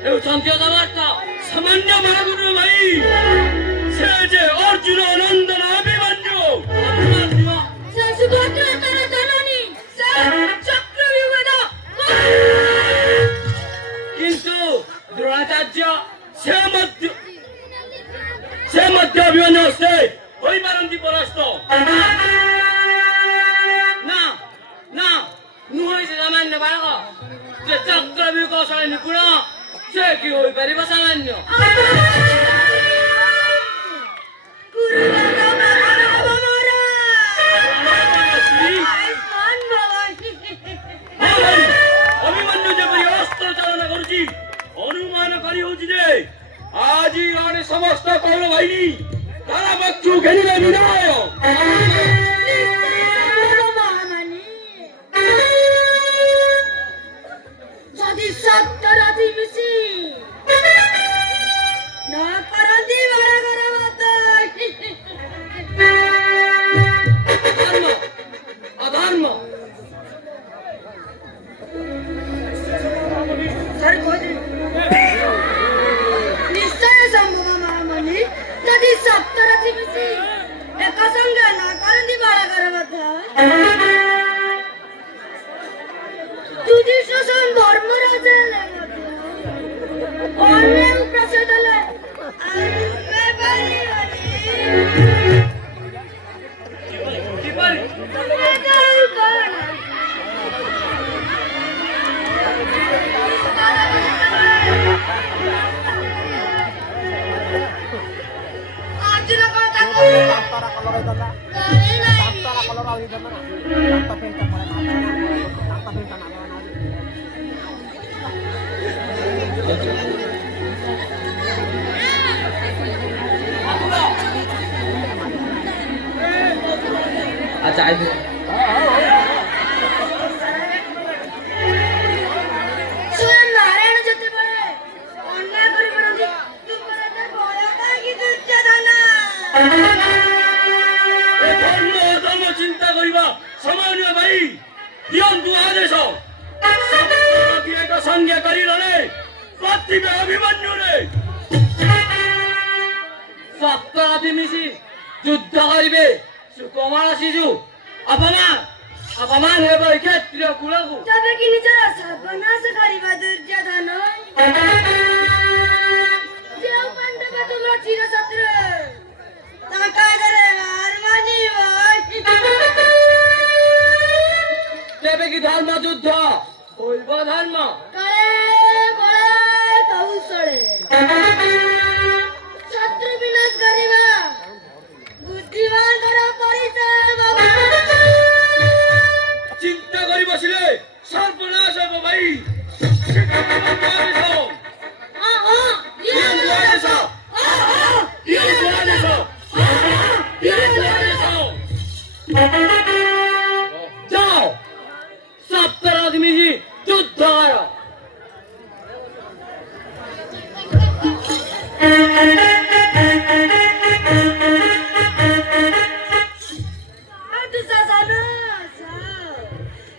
ଏଉଛନ୍ତି ଅଦାବାର୍ତ୍ତା ସାମାନ୍ୟ ବାଳଗୁରୁ ଭାଇ ସେ ଯେ ଅର୍ଜୁନ ନନ୍ଦନ ଅଭିମନ୍ୟୁ ସେ ସୁଭଦ୍ରା ତାର ଜନନୀ ସେ ଚକ୍ରବ୍ୟୁହର କିନ୍ତୁ ଦ୍ରୋଣାଚାର୍ଯ୍ୟ ସେ ମଧ୍ୟ ଅଭିମନ୍ୟୁ ସେ ହୋଇପାରନ୍ତି ପରାସ୍ତ ନା ନା ନୁହେଁ ସେ ସାମାନ୍ୟ ବାଳକ ସେ ଚକ୍ରବ୍ୟୁହ କୌଶଳ ନିପୁଣ ସେ କି ହୋଇପାରିବ ସାମାନ୍ୟ ଅଭିମନ୍ୟୁ ଯେପରି ଅସ୍ତ୍ର ଚାଳନା କରୁଛି ଅନୁମାନ କରି ହଉଛି ଯେ ଆଜି ଆଣେ ସମସ୍ତ କୌର ବାହିନୀ ତାରା ପକ୍ଷୁ ଘେରିବେ ବିଦାୟ ଯଦି ସପ୍ତରଥୀ ମିଶି ନ କରନ୍ତି ବାଳକର ମତ ଧର୍ମ ଅଧର୍ମ ନିଶ୍ଚୟ ସମ୍ଭବ ମହାମଣି ଯଦି ସପ୍ତରଥୀ ମିଶି ଏକ ସଙ୍ଗେ ନ କରନ୍ତି ବାଳକର ମତ ଯୁଧିଷ୍ଠିର ଧର୍ମରାଜ ହେଲେ ମଧ୍ୟ ଅନ୍ୟକୁ ପ୍ରସାଦ ଦେଲେ ଆମେ ପାରିବାନି କିପରି अर्जुन कौन ताको तारा कलर आइदला करे नहीं तारा कलर आइदला ना ताता पेंटा पड़े ताता पेंटा ना अच्छा आइए स्वयं नारायण जते बड़े अन्याय करी बनती तुमरा ते भय काकी दुर्योधन ଧର୍ମ ଅଧର୍ମ ଚିନ୍ତା କରିବା ସମୟ ନୁହେଁ ଭାଇ ଦିଅନ୍ତୁ ଆଦେଶ ଏକ ସଂଜ୍ଞା କରିଲେ ପ୍ରତିଭା ଅଭିମନ୍ୟୁରେ ସପ୍ତରଥୀ ମିଶି ଯୁଦ୍ଧ କରିବେ ସୁକୋମଳ ଶିଶୁ ଅପମାନ ହେବ ଏ କ୍ଷତ୍ରିୟ କୁଳକୁ जबे कि निजर सर्वनाश करिबा दुर्योधन जेउ पांडव तुमरा चिर शत्रु ताका करे हार मानिबो ତେବେ କି ଧର୍ମ ଯୁଦ୍ଧ ହୋଇବ ଧର୍ମ कळे बळे कौशळे शत्रु विनाश करिबा बुद्धिमानर परिचय बाबा ଚିନ୍ତା କରି ବସିଲେ ସର୍ବନାଶ ହେବ ଭାଇ ଯାଅ ସପ୍ତରଥୀ ମିଶି ଯୁଦ୍ଧ କର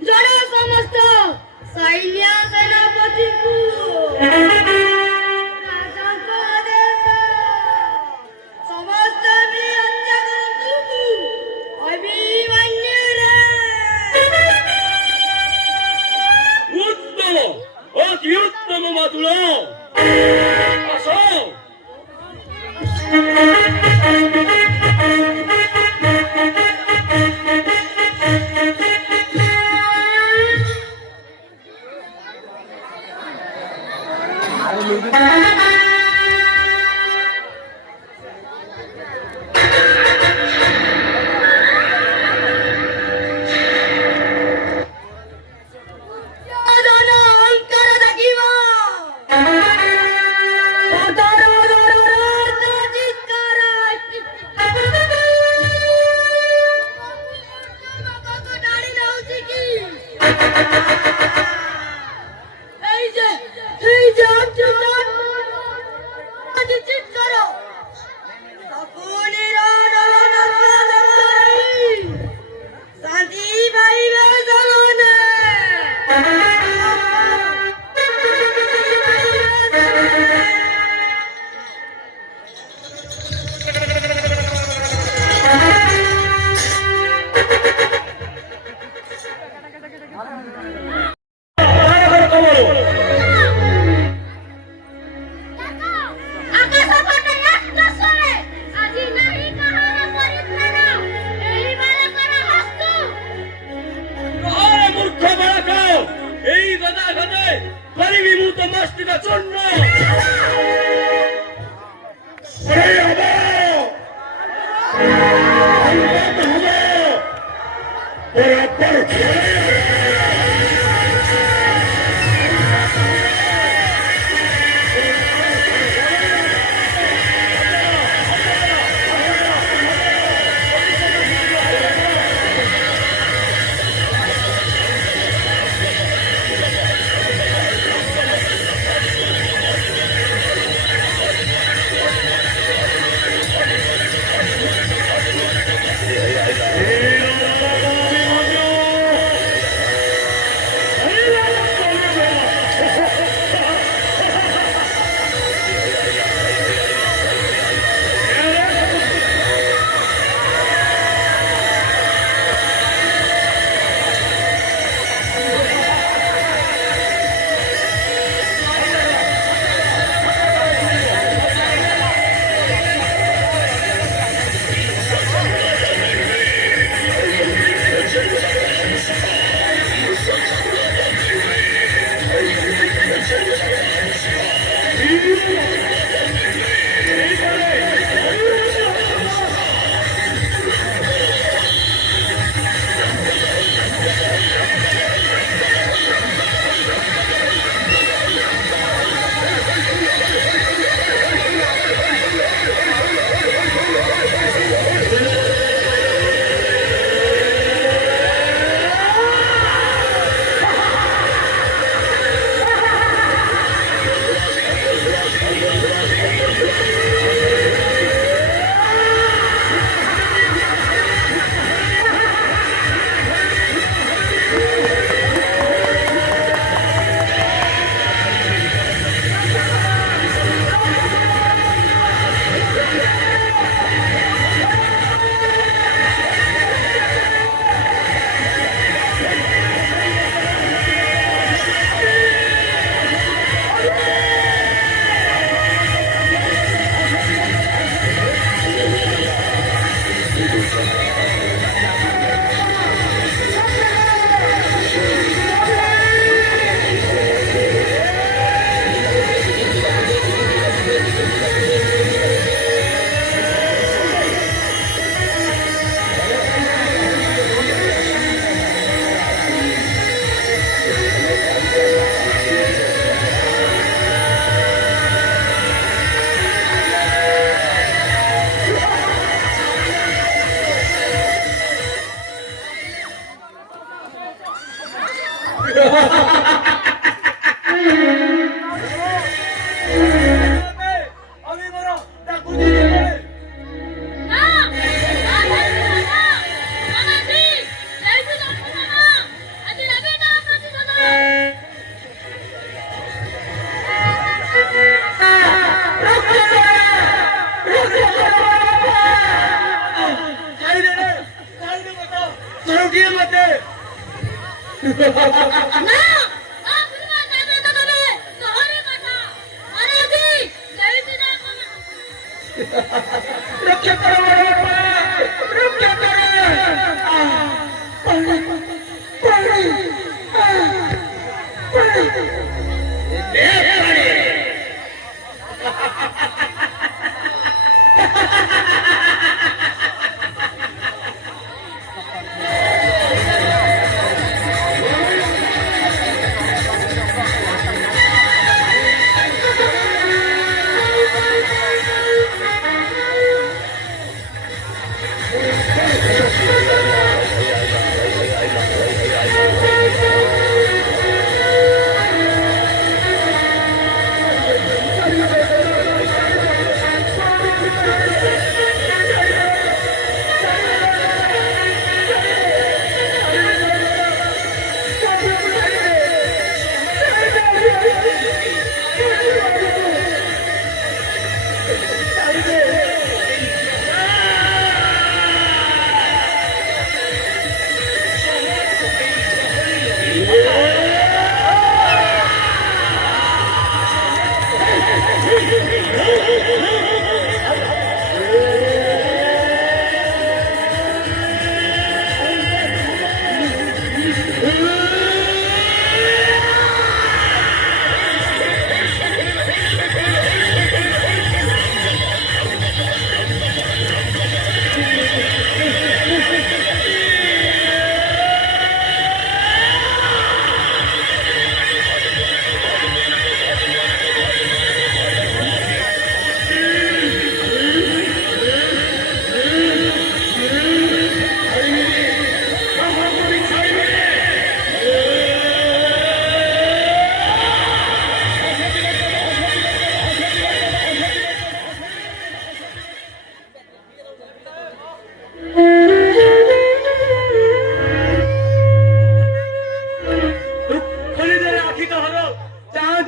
जड़े समस्त सैन्य सेनापति को राजा को आदेश समस्त भी हत्या करतु अभिमन्यु रे উত্তম অতি উত্তম মাতুল আস এই যে গাদা গাদে গরিবী মুত মস্তিকা চূর্ণ ওরে হবো বরাবর আমি বড় ডাকু দিয়ে না না না আনাজি যাইতে যাবো না আজ রাবে না প্রতিশোধ না আপনি মা যাবে তো তবে তোরে কথা আনাজি যাইতে যাবো না রক্ষা করো রক্ষা করো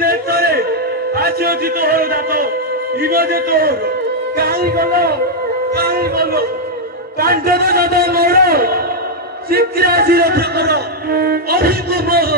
ଦେଶରେ ଆସିଅଛି ତୋର ଦାତ ବିରୋଧେ ତୋର କାହିଁ ଗଲ କାଣ୍ଠ ଦାତ ମୋର ଶୀଘ୍ର ଆସି ରକ୍ଷା କର ଅଭିକୁ ମୋର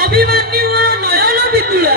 ଅଭିମନ୍ୟୁ ନୟନ ବିଦୁଳା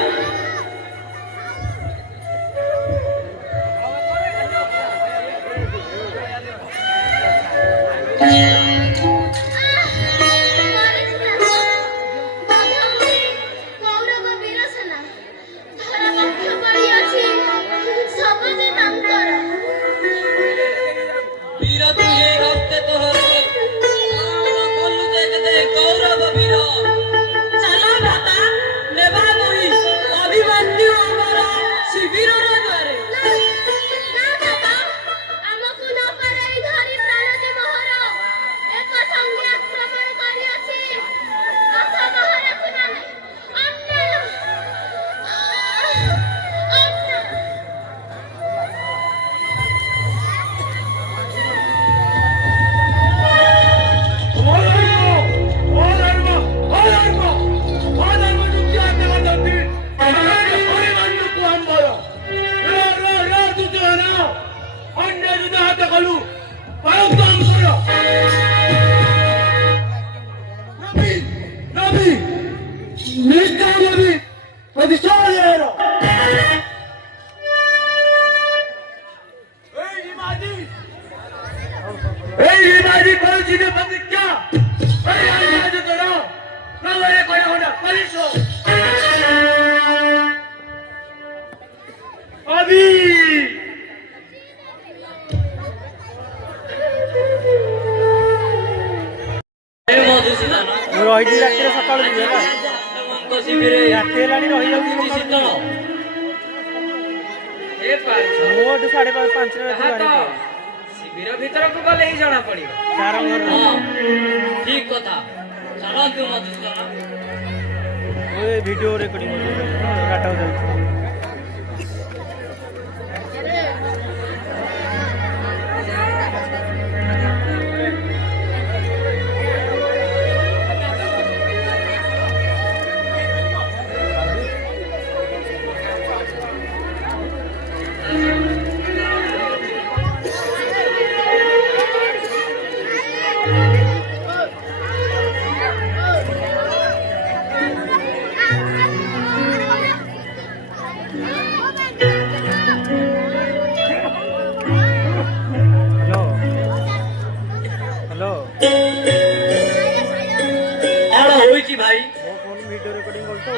ରହିଛି ରାତିରେ ସକାଳୁ ଯିବେ ହେଲା ରାତି ହେଲାଣି ରହିଯାଉଛି ମୁଁ ଏଠୁ 5:30 ଶିବିର ଭିତରକୁ ଗଲେ ହିଁ ଜଣା ପଡିବ। ଠିକ କଥା ଚାଲନ୍ତୁ ମଧୁସୂଦନ। ଭିଡିଓ ରେକର୍ଡିଂ କାଟା ଯାଉଛି।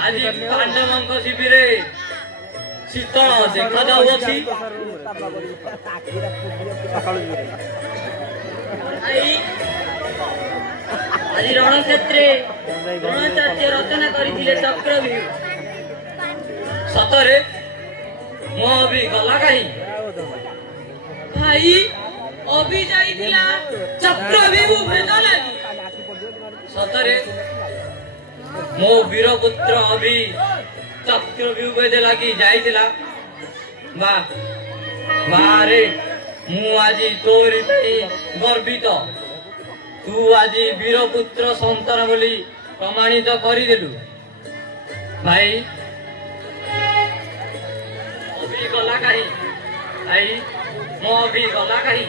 ଆଜି ପାଣ୍ଡବଙ୍କ ଶିବିରେ ଶୀତଳ ଦେଖାଯାଉଅଛି। ଆଜି ରଣକ୍ଷେତ୍ରରେ ଦ୍ରୋଣାଚାର୍ଯ୍ୟ ରଚନା କରିଥିଲେ ଚକ୍ରବ୍ୟୁହ। ସତରେ ମୋ ଅଭି ଗଲା କାହିଁ? ଭାଇ ଅଭି ଯାଇଥିଲା ଚକ୍ରବ୍ୟୁହ ଭେଦ ଲାଗି। ସତରେ ମୋ ବୀରପୁତ୍ର ଅଭି ଚକ୍ରବ୍ୟୁହ ଭେଦ ଲାଗି ଯାଇଥିଲା। ବାରେ ମୁଁ ଆଜି ତୋରି ପାଇଁ ଗର୍ବିତ। ତୁ ଆଜି ବୀରପୁତ୍ର ସନ୍ତାନ ବୋଲି ପ୍ରମାଣିତ କରିଦେଲୁ। ଭାଇ ଅଭି ଗଲା କାହିଁ? ଭାଇ ମୋ ଅଭି ଗଲା କାହିଁ?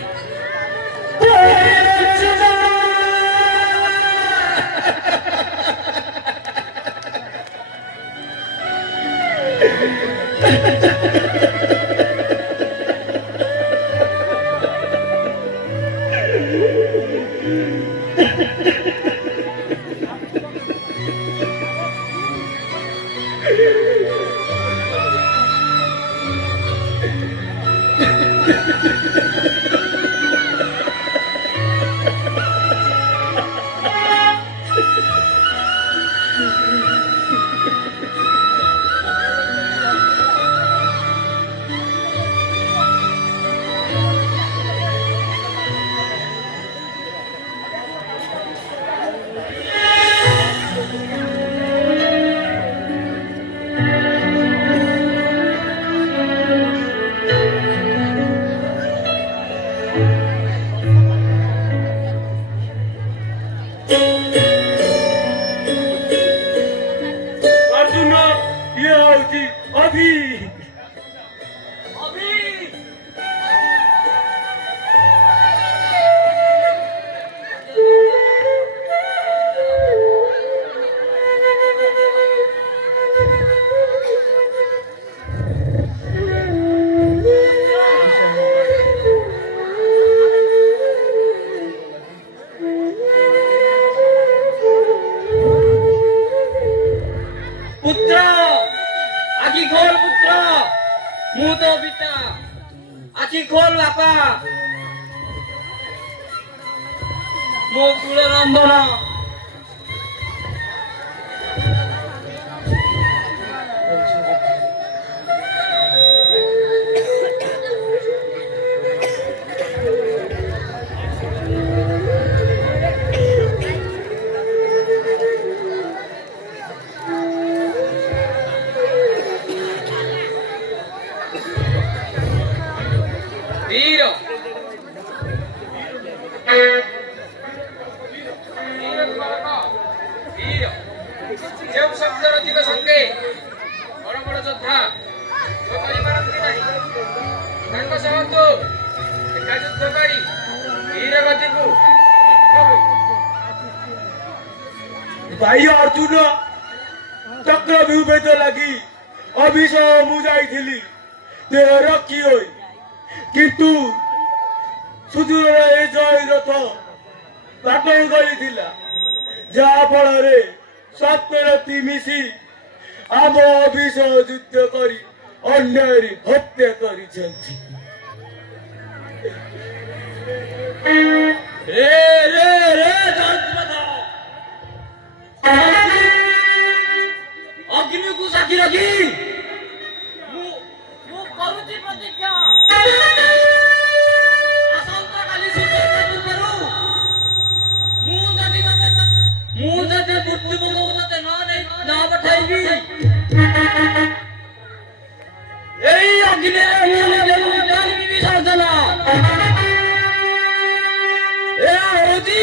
अभी पुत्र आखि खोल पुत्र मु तो पिता आखि खोल बापा मो कुल रंधन वीर वीर जो शब्द रचित संगे बड़ बड़ योद्धा जो करिपारନ୍ତି ନାହିଁ ତାଙ୍କ ସହ ତୁ ଏକା ଯୁଦ୍ଧ କରି ବୀରଗତିକୁ भाई अर्जुन चक्र विभेद लगी अभिष मु जाइथिली देह रखी होई किंतु सुदूर ए जय रथ पाटन गरिथिला जहा फଳରେ सप्तरथी मिसी आम अभिष युद्ध करी अन्यायरी हत्या करिछन्ति रे रे रे धर्मपद अग्नि को साक्षी रखी ମୁଁ କରୁଛି ପ୍ରତିଜ୍ଞା ଆସନ୍ତା କାଲି ସୂର୍ଯ୍ୟ ପୂର୍ବରୁ ମୁଁ ଯଦି ମୃତ୍ୟୁ ମୁଖକୁ ତତେ ନ ପଠାଇବି ଏଇ ଅଗ୍ନିରେ ମୁଁ କରିବି ବିସର୍ଜନ ଏହା ହଉଛି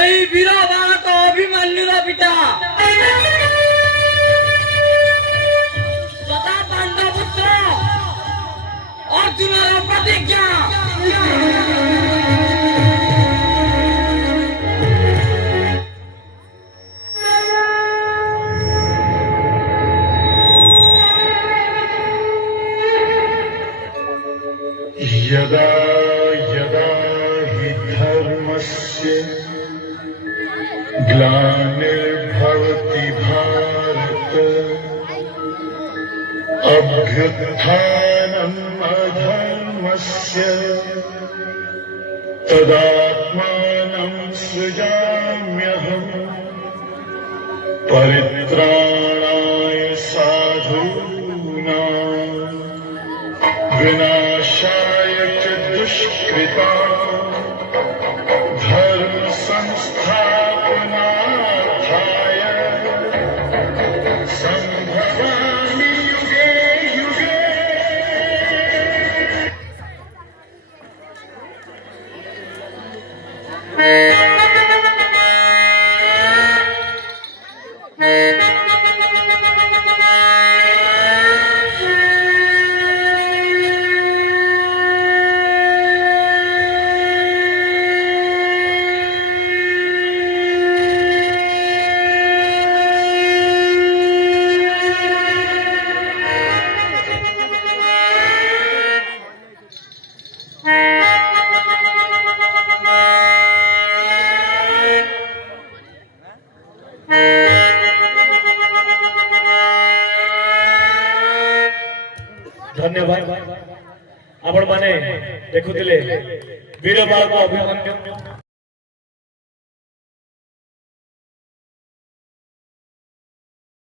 এই বীর বালক অভিমন্যুর পিতা তথা পাণ্ডপুত্র অর্জুনের প্রতিজ্ঞা यदा यदा हि धर्मस्य ग्लानिर्भवति भारत अभ्युत्थानम् अधर्मस्य तदात्मानं सृजाम्यहम् परित्राणाय साधूनां विनाशाय च दुष्कृताम् धर्म संस्थापनार्थाय संभवामि युगे युगे। धन्यवाद आपण माने देखुतिले वीर बालक अभिमन्यु।